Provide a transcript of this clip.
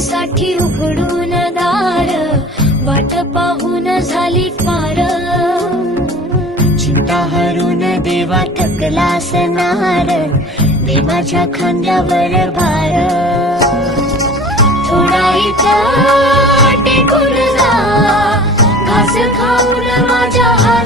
साठी उघडून दार, वाट पाहून झाली फार। चिंता हरून देवा थकला असणार, दे माझ्या खांद्यावर भार। थोडा इथं टेकून जा, घास खाऊन माझ्या हात